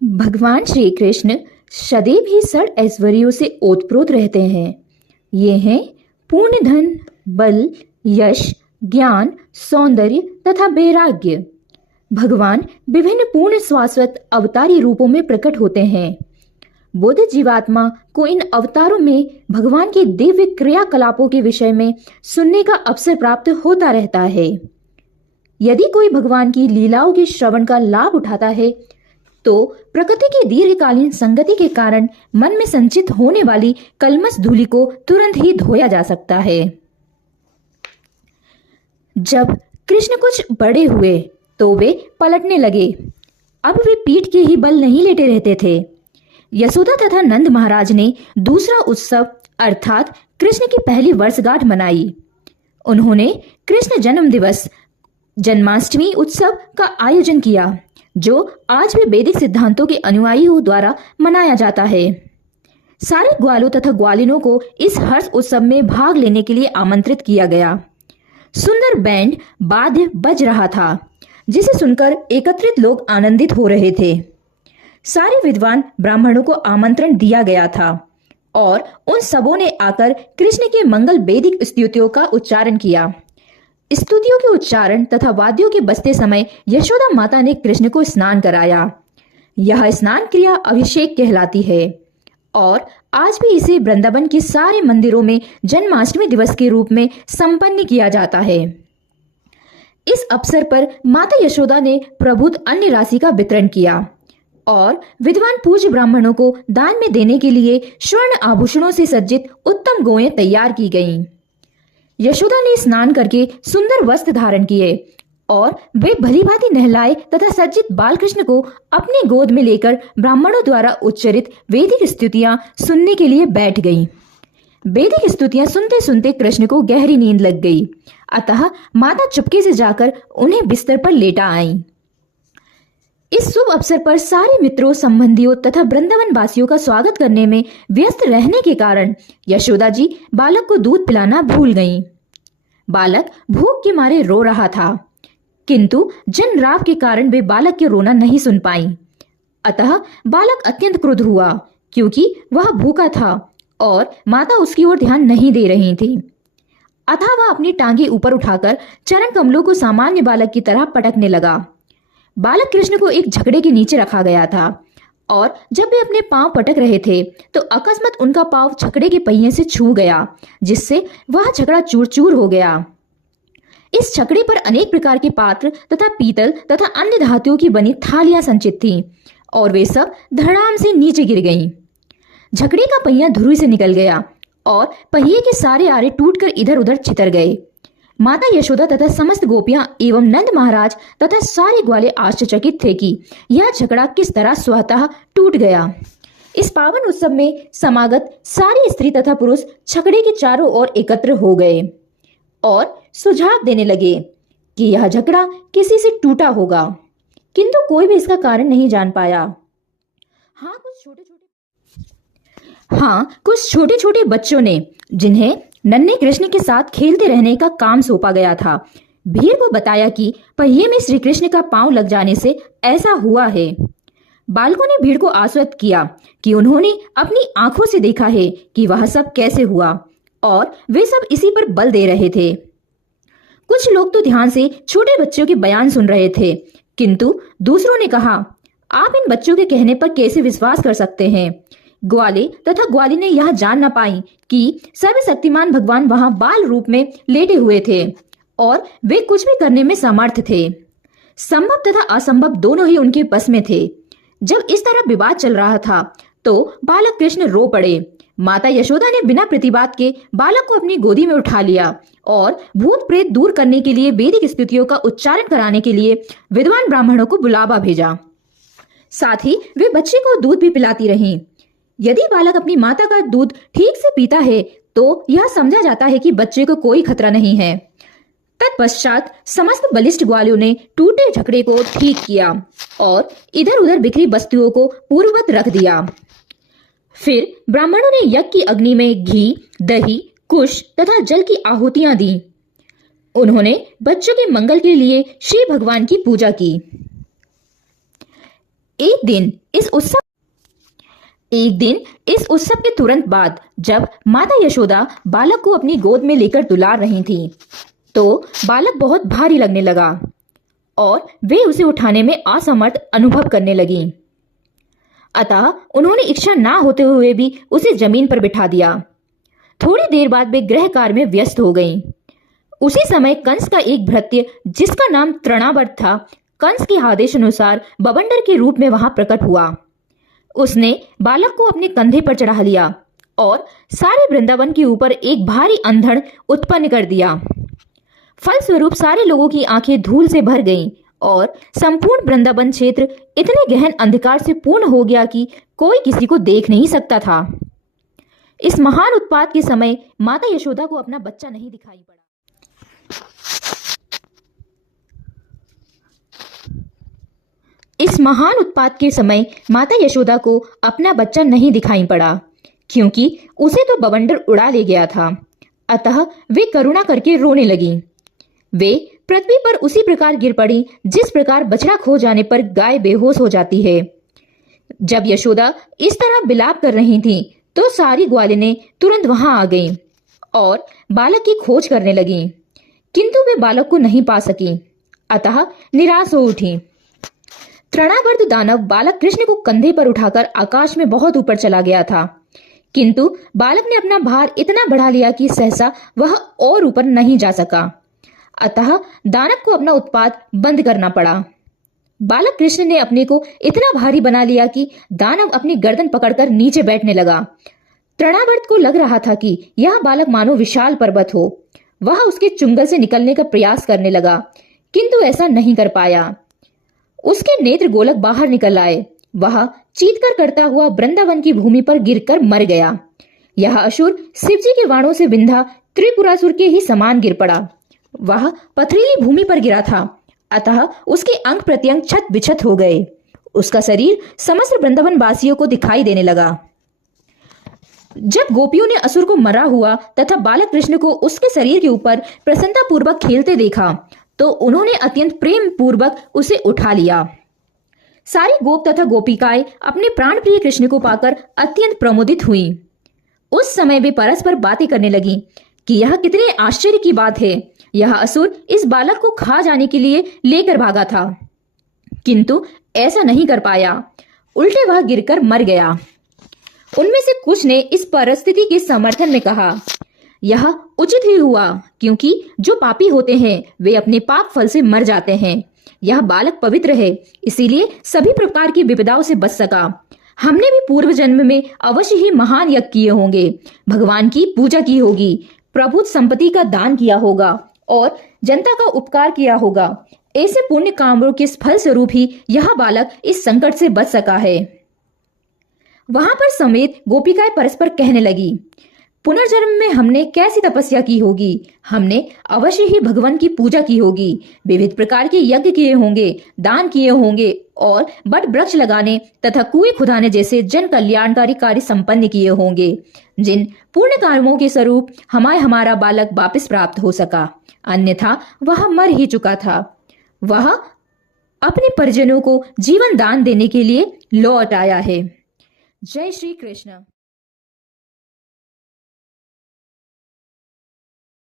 भगवान श्री कृष्ण सदैव ही षड ऐश्वर्यों से ओतप्रोत रहते हैं। ये हैं पूर्ण धन, बल, यश, ज्ञान, सौंदर्य तथा वैराग्य। भगवान विभिन्न पूर्ण शाश्वत अवतारी रूपों में प्रकट होते हैं। बुद्ध जीवात्मा को इन अवतारों में भगवान के दिव्य क्रियाकलापों के विषय में सुनने का अवसर प्राप्त होता रहता है। यदि कोई भगवान की लीलाओं के श्रवण का लाभ उठाता है तो प्रकृति की दीर्घकालीन संगति के कारण मन में संचित होने वाली कलमश धूलि को तुरंत ही धोया जा सकता है। जब कृष्ण कुछ बड़े हुए तो वे पलटने लगे। अब वे पीठ के ही बल नहीं लेटे रहते थे। यशोदा तथा नंद महाराज ने दूसरा उत्सव अर्थात कृष्ण की पहली वर्षगांठ मनाई। उन्होंने कृष्ण जन्म दिवस जन्माष्टमी उत्सव का आयोजन किया, जो आज भी वैदिक सिद्धांतों के अनुयायियों द्वारा मनाया जाता है। सारे ग्वालों तथा ग्वालिनों को इस हर्ष उत्सव में भाग लेने के लिए आमंत्रित किया गया। सुंदर बैंड वाद्य बज रहा था, जिसे सुनकर एकत्रित लोग आनंदित हो रहे थे। सारे विद्वान ब्राह्मणों को आमंत्रण दिया गया था और उन सबों ने आकर कृष्ण के मंगल वैदिक स्तुतियों का उच्चारण किया। स्तुतियों के उच्चारण तथा वाद्यों के बजते समय यशोदा माता ने कृष्ण को स्नान कराया। यह स्नान क्रिया अभिषेक कहलाती है और आज भी इसे वृंदावन के सारे मंदिरों में जन्माष्टमी दिवस के रूप में संपन्न किया जाता है। इस अवसर पर माता यशोदा ने प्रभुत अन्न राशि का वितरण किया और विद्वान पूज्य ब्राह्मणों को दान में देने के लिए स्वर्ण आभूषणों से सज्जित उत्तम गोयें तैयार की गईं। यशोदा ने स्नान करके सुंदर वस्त्र धारण किए और वे भली भांति नहलाए तथा सज्जित बालकृष्ण को अपनी गोद में लेकर ब्राह्मणों द्वारा उच्चरित वैदिक स्तुतियां सुनने के लिए बैठ गईं। वैदिक स्तुतियां सुनते सुनते कृष्ण को गहरी नींद लग गई, अतः माता चुपके से जाकर उन्हें बिस्तर पर लेटा आईं। इस शुभ अवसर पर सारे मित्रों, संबंधियों तथा वृंदावन वासियों का स्वागत करने में व्यस्त रहने के कारण यशोदा जी बालक को दूध पिलाना भूल गईं। बालक भूख के मारे रो रहा था, किंतु जनराव के कारण वे बालक के रोना नहीं सुन पाईं। अतः बालक अत्यंत क्रुद्ध हुआ, क्योंकि वह भूखा था और माता उसकी ओर ध्यान नहीं दे रही थी। अतः वह अपनी टांगे ऊपर उठाकर चरण कमलों को सामान्य बालक की तरह पटकने लगा। बालक कृष्ण को एक झकड़े के नीचे रखा गया था और जब वे अपने पांव पटक रहे थे तो अकस्मात उनका पांव झकड़े के पहिए से छू गया, जिससे वह झकड़ा चूर चूर हो गया। इस झकड़े पर अनेक प्रकार के पात्र तथा पीतल तथा अन्य धातुओं की बनी थालियां संचित थीं और वे सब धड़ाम से नीचे गिर गईं। झकड़े का पहिया धुरी से निकल गया और पहिए के सारे आरे टूटकर इधर उधर छितर गए। माता यशोदा तथा समस्त गोपियां एवं नंद महाराज तथा सारे ग्वाले आश्चर्यचकित थे कि यह झगड़ा किस तरह स्वतः टूट गया। इस पावन उत्सव में समागत सारी स्त्री तथा पुरुष झगड़े के चारों ओर एकत्र हो गए और सुझाव देने लगे कि यह झगड़ा किसी से टूटा होगा, किंतु कोई भी इसका कारण नहीं जान पाया। कुछ छोटे छोटे बच्चों ने, जिन्हें नन्हे कृष्ण के साथ खेलते रहने का काम सौंपा गया था, भीड़ को बताया कि पहिए में श्री कृष्ण का पांव लग जाने से ऐसा हुआ है। बालकों ने भीड़ को आश्वस्त किया कि उन्होंने अपनी आंखों से देखा है कि वह सब कैसे हुआ और वे सब इसी पर बल दे रहे थे। कुछ लोग तो ध्यान से छोटे बच्चों के बयान सुन रहे थे, किंतु दूसरों ने कहा, आप इन बच्चों के कहने पर कैसे विश्वास कर सकते हैं। ग्वाले तथा ग्वालिने यह जान न पाई कि सर्वशक्तिमान भगवान वहां बाल रूप में लेटे हुए थे और वे कुछ भी करने में समर्थ थे। संभव तथा असंभव दोनों ही उनके बस में थे। जब इस तरह विवाद चल रहा था तो बालक कृष्ण रो पड़े। माता यशोदा ने बिना प्रतिवाद के बालक को अपनी गोदी में उठा लिया और भूत प्रेत दूर करने के लिए वैदिक स्तुतियों का उच्चारण कराने के लिए विद्वान ब्राह्मणों को बुलावा भेजा। साथ ही वे बच्चे को दूध भी पिलाती रहीं। यदि बालक अपनी माता का दूध ठीक से पीता है तो यह समझा जाता है कि बच्चे को कोई खतरा नहीं है। तत्पश्चात समस्त बलिष्ठ ग्वालों ने टूटे झकड़े को ठीक किया और इधर उधर बिखरी वस्तुओं को पूर्ववत रख दिया। फिर ब्राह्मणों ने यज्ञ की अग्नि में घी, दही, कुश तथा जल की आहुतियां दी। उन्होंने बच्चों के मंगल के लिए श्री भगवान की पूजा की। एक दिन इस एक दिन इस उत्सव के तुरंत बाद जब माता यशोदा बालक को अपनी गोद में लेकर दुलार रही थी, तो बालक बहुत भारी लगने लगा और वे उसे उठाने में असमर्थ अनुभव करने लगी। अतः उन्होंने इच्छा ना होते हुए भी उसे जमीन पर बिठा दिया। थोड़ी देर बाद वे गृह कार्य में व्यस्त हो गईं। उसी समय कंस का एक भृत्य जिसका नाम तृणावर्त था, कंस के आदेश अनुसार बवंडर के रूप में वहां प्रकट हुआ। उसने बालक को अपने कंधे पर चढ़ा लिया और सारे वृंदावन के ऊपर एक भारी अंधड़ उत्पन्न कर दिया। फलस्वरूप सारे लोगों की आंखें धूल से भर गईं और संपूर्ण वृंदावन क्षेत्र इतने गहन अंधकार से पूर्ण हो गया कि कोई किसी को देख नहीं सकता था। इस महान उत्पात के समय माता यशोदा को अपना बच्चा नहीं दिखाई पड़ा। इस महान उत्पात के समय माता यशोदा को अपना बच्चा नहीं दिखाई पड़ा, क्योंकि उसे तो बवंडर उड़ा ले गया था। अतः वे करुणा करके रोने लगी। वे पृथ्वी पर उसी प्रकार गिर पड़ी जिस प्रकार बछड़ा खो जाने पर गाय बेहोश हो जाती है। जब यशोदा इस तरह विलाप कर रही थी, तो सारी ग्वालिनें तुरंत वहां आ गईं और बालक की खोज करने लगीं, किंतु वे बालक को नहीं पा सकी। अतः निराश हो उठी। तृणावर्त दानव बालक कृष्ण को कंधे पर उठाकर आकाश में बहुत ऊपर चला गया था, किंतु बालक ने अपना भार इतना बढ़ा लिया कि सहसा वह और ऊपर नहीं जा सका। अतः दानव को अपना उत्पात बंद करना पड़ा। बालक कृष्ण ने अपने को इतना भारी बना लिया कि दानव अपनी गर्दन पकड़कर नीचे बैठने लगा। तृणावर्त को लग रहा था कि यह बालक मानो विशाल पर्वत हो। वह उसके चुंगल से निकलने का प्रयास करने लगा, किंतु ऐसा नहीं कर पाया। उसके नेत्र गोलक बाहर निकल आए। वह चीत्कार करता हुआ वृंदावन की भूमि पर गिरकर मर गया। यह असुर शिवजी के बाणों से विंधा त्रिपुरासुर के ही समान गिर पड़ा। वह पथरीली भूमि पर गिरा था, अतः उसके अंग प्रत्यंग छत बिछत हो गए। उसका शरीर समस्त वृंदावन वासियों को दिखाई देने लगा। जब गोपियों ने असुर को मरा हुआ तथा बालक कृष्ण को उसके शरीर के ऊपर प्रसन्नता पूर्वक खेलते देखा, तो उन्होंने अत्यंत प्रेम पूर्वक उसे उठा लिया। सारी गोप तथा गोपिकाएं अपने प्राण प्रिय कृष्ण को पाकर अत्यंत प्रमोदित हुईं। उस समय वे परस्पर बातें करने लगी कि यह कितने आश्चर्य की बात है। यह असुर इस बालक को खा जाने के लिए लेकर भागा था, किंतु ऐसा नहीं कर पाया। उल्टे वह गिरकर मर गया। उनमें से कुछ ने इस परिस्थिति के समर्थन में कहा, यह उचित ही हुआ, क्योंकि जो पापी होते हैं वे अपने पाप फल से मर जाते हैं। यह बालक पवित्र है, इसीलिए सभी प्रकार की विपदाओं से बच सका। हमने भी पूर्व जन्म में अवश्य ही महान यज्ञ किए होंगे, भगवान की पूजा की होगी, प्रभुत संपत्ति का दान किया होगा और जनता का उपकार किया होगा। ऐसे पुण्य कामों के फल स्वरूप ही यह बालक इस संकट से बच सका है। वहां पर समेत गोपिकाएं परस्पर कहने लगी, पुनर्जन्म में हमने कैसी तपस्या की होगी। हमने अवश्य ही भगवान की पूजा की होगी, विविध प्रकार के यज्ञ किए होंगे, दान किए होंगे और बट वृक्ष लगाने तथा कुएं खुदाने जैसे जन कल्याणकारी कार्य संपन्न किए होंगे, जिन पुण्य कर्मों के स्वरूप हमारा बालक वापस प्राप्त हो सका। अन्यथा वह मर ही चुका था। वह अपने परिजनों को जीवन दान देने के लिए लौट आया है। जय श्री कृष्ण।